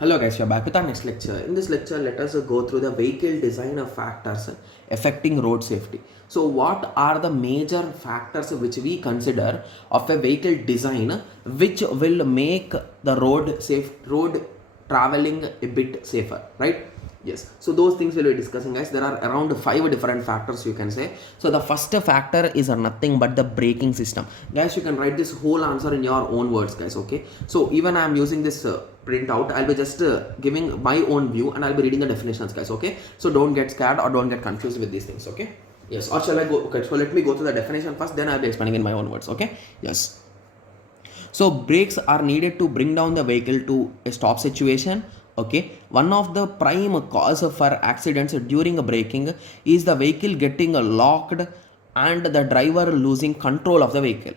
Hello guys, we are back with our next lecture. In this lecture, let us go through the vehicle design of factors affecting road safety. So what are the major factors which we consider of a vehicle design which will make the road traveling a bit safer, right? Yes, so those things we'll be discussing, guys. There are around 5 different factors, you can say. So the first factor is nothing but the braking system, guys. You can write this whole answer in your own words, guys. Okay, so even I'm using this printout, I'll be just giving my own view and I'll be reading the definitions, guys. Okay, so don't get scared or don't get confused with these things. Okay, yes, or shall I go? Okay, so let me go to the definition first, then I'll be explaining in my own words. Okay, yes. So brakes are needed to bring down the vehicle to a stop situation. Okay, one of the prime cause for accidents during braking is the vehicle getting locked and the driver losing control of the vehicle.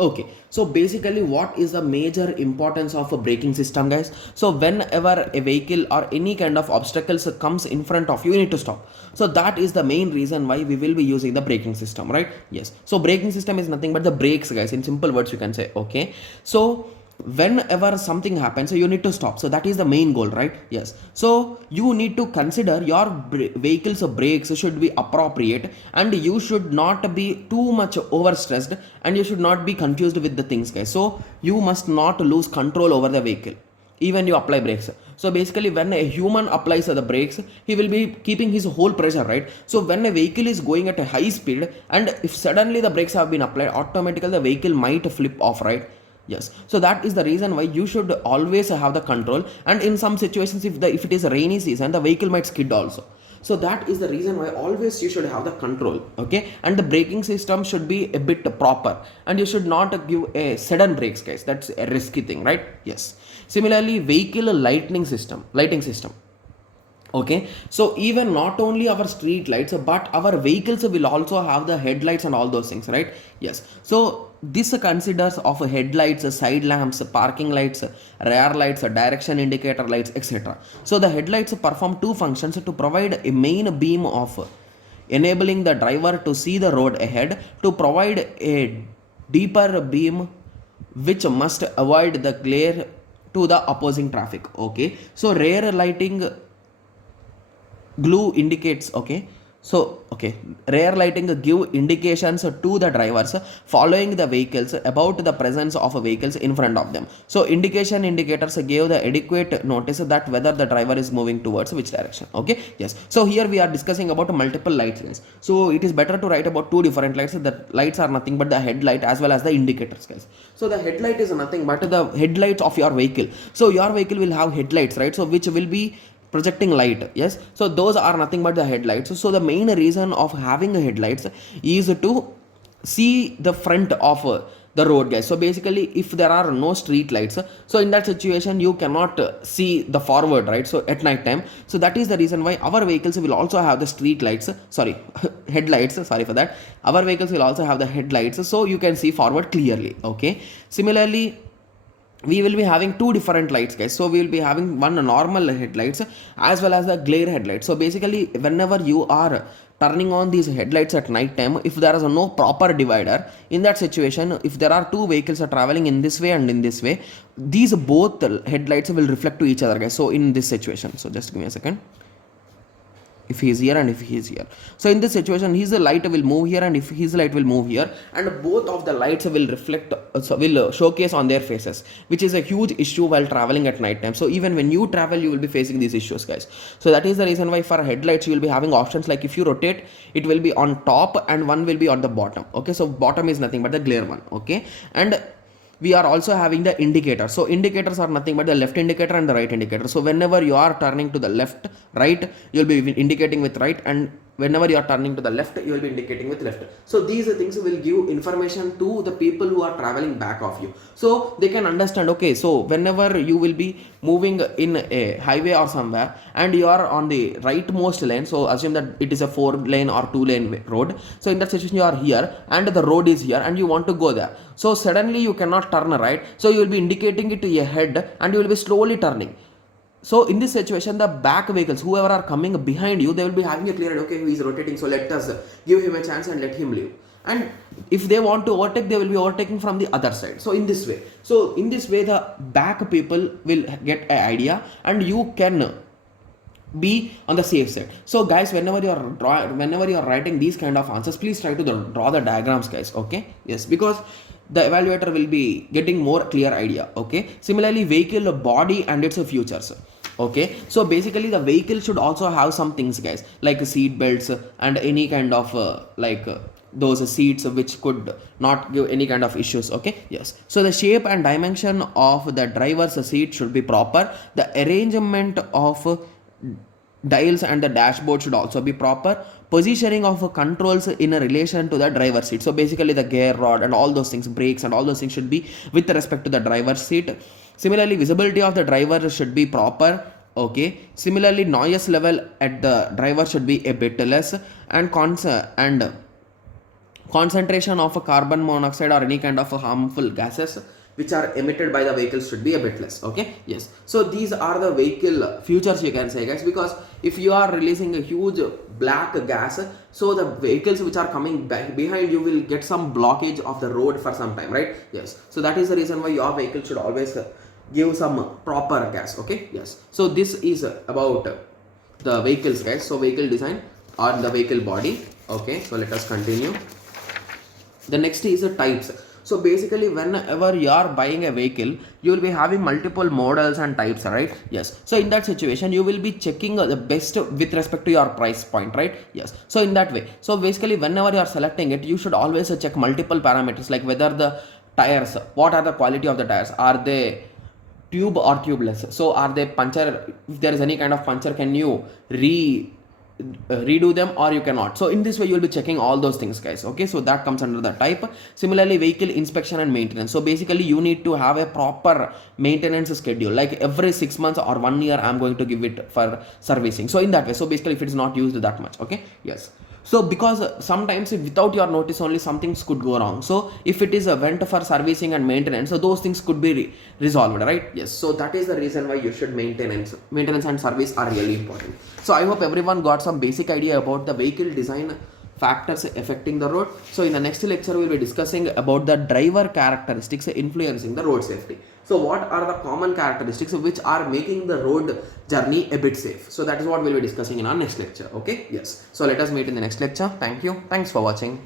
Okay, so basically what is the major importance of a braking system, guys? So whenever a vehicle or any kind of obstacles comes in front of you, you need to stop. So that is the main reason why we will be using the braking system, right? Yes, so braking system is nothing but the brakes, guys. In simple words you can say. Okay, so whenever something happens, so you need to stop. So that is the main goal, right? Yes, so you need to consider your vehicle's brakes should be appropriate and you should not be too much overstressed and you should not be confused with the things, guys. So you must not lose control over the vehicle even you apply brakes. So basically when a human applies the brakes, he will be keeping his whole pressure, right? So when a vehicle is going at a high speed and if suddenly the brakes have been applied, automatically the vehicle might flip off, right? Yes, so that is the reason why you should always have the control, and in some situations if it is a rainy season, the vehicle might skid also. So that is the reason why always you should have the control. Okay, and the braking system should be a bit proper and you should not give a sudden brakes, guys. That's a risky thing, right? Yes, similarly vehicle lighting system. Okay, so even not only our street lights but our vehicles will also have the headlights and all those things, right? Yes, so this considers of headlights, side lamps, parking lights, rear lights, direction indicator lights, etc. So the headlights perform two functions: to provide a main beam of enabling the driver to see the road ahead, to provide a deeper beam which must avoid the glare to the opposing traffic. Okay, so rear lighting glue indicates. Okay, so okay, rear lighting give indications to the drivers following the vehicles about the presence of vehicles in front of them. So indication indicators give the adequate notice that whether the driver is moving towards which direction. Okay, yes, so here we are discussing about multiple lights, guys. So it is better to write about two different lights. The lights are nothing but the headlight as well as the indicators, guys. So the headlight is nothing but the headlights of your vehicle. So your vehicle will have headlights, right? So which will be projecting light. Yes, so those are nothing but the headlights. So the main reason of having headlights is to see the front of the road, guys. So basically if there are no street lights, so in that situation you cannot see the forward, right? So at night time, so that is the reason why our vehicles will also have the street lights, sorry, headlights, sorry for that. Our vehicles will also have the headlights so you can see forward clearly. Okay, similarly we will be having two different lights, guys. So we will be having one normal headlights as well as the glare headlights. So basically whenever you are turning on these headlights at night time, if there is no proper divider, in that situation if there are two vehicles are traveling in this way and in this way, these both headlights will reflect to each other, guys. So in this situation, so just give me a second, if he is here and if he is here, so in this situation his light will move here and if his light will move here, and both of the lights will reflect, will showcase on their faces, which is a huge issue while traveling at night time. So even when you travel you will be facing these issues, guys. So that is the reason why for headlights you will be having options like if you rotate it will be on top and one will be on the bottom. Okay, so bottom is nothing but the glare one. Okay, and we are also having the indicator. So indicators are nothing but the left indicator and the right indicator. So whenever you are turning to the left, right, you will be indicating with right, and whenever you are turning to the left you will be indicating with left. So these things will give information to the people who are traveling back of you, so they can understand. Okay, so whenever you will be moving in a highway or somewhere and you are on the rightmost lane, so assume that it is a 4-lane or 2-lane road, so in that situation you are here and the road is here and you want to go there, so suddenly you cannot turn right, so you will be indicating it to ahead and you will be slowly turning. So in this situation the back vehicles, whoever are coming behind you, they will be having a clear idea, okay, he is rotating, so let us give him a chance and let him leave. and if they want to overtake, they will be overtaking from the other side. So in this way the back people will get an idea, and you can be on the safe side. So guys, whenever you're writing these kind of answers, please try to draw the diagrams, guys. Okay, yes, because the evaluator will be getting more clear idea. Okay, similarly, vehicle body and its futures. Okay, so basically the vehicle should also have some things, guys, like seat belts and any kind of those seats which could not give any kind of issues. Okay, yes, so the shape and dimension of the driver's seat should be proper. The arrangement of dials and the dashboard should also be proper. Positioning of controls in a relation to the driver's seat, so basically the gear rod and all those things, brakes and all those things should be with respect to the driver's seat. Similarly, visibility of the driver should be proper. Okay, similarly, noise level at the driver should be a bit less, and concentration of a carbon monoxide or any kind of harmful gases which are emitted by the vehicles should be a bit less. Okay, yes, so these are the vehicle features, you can say, guys, because if you are releasing a huge black gas, so the vehicles which are coming behind you will get some blockage of the road for some time, right? Yes, so that is the reason why your vehicle should always give some proper gas. Okay, yes, so this is about the vehicles, guys. So vehicle design on the vehicle body. Okay, so let us continue. The next is the types. So basically, whenever you are buying a vehicle, you will be having multiple models and types, right? Yes, so in that situation you will be checking the best with respect to your price point, right? Yes, so in that way, so basically whenever you are selecting it, you should always check multiple parameters, like whether the tires, what are the quality of the tires, are they tube or tubeless, so are they puncture, if there is any kind of puncture, can you redo them or you cannot. So in this way you will be checking all those things, guys. Okay, so that comes under the type. Similarly, vehicle inspection and maintenance, so basically you need to have a proper maintenance schedule, like every 6 months or 1 year I'm going to give it for servicing. So in that way, so basically if it is not used that much. Okay, yes, so because sometimes without your notice only some things could go wrong, so if it is a went for servicing and maintenance, so those things could be resolved, right? Yes, so that is the reason why you should maintenance and service are really important. So I hope everyone got some basic idea about the vehicle design factors affecting the road. So in the next lecture we will be discussing about the driver characteristics influencing the road safety. So what are the common characteristics which are making the road journey a bit safe? So that is what we will be discussing in our next lecture. Okay, yes, so let us meet in the next lecture. Thank you, thanks for watching.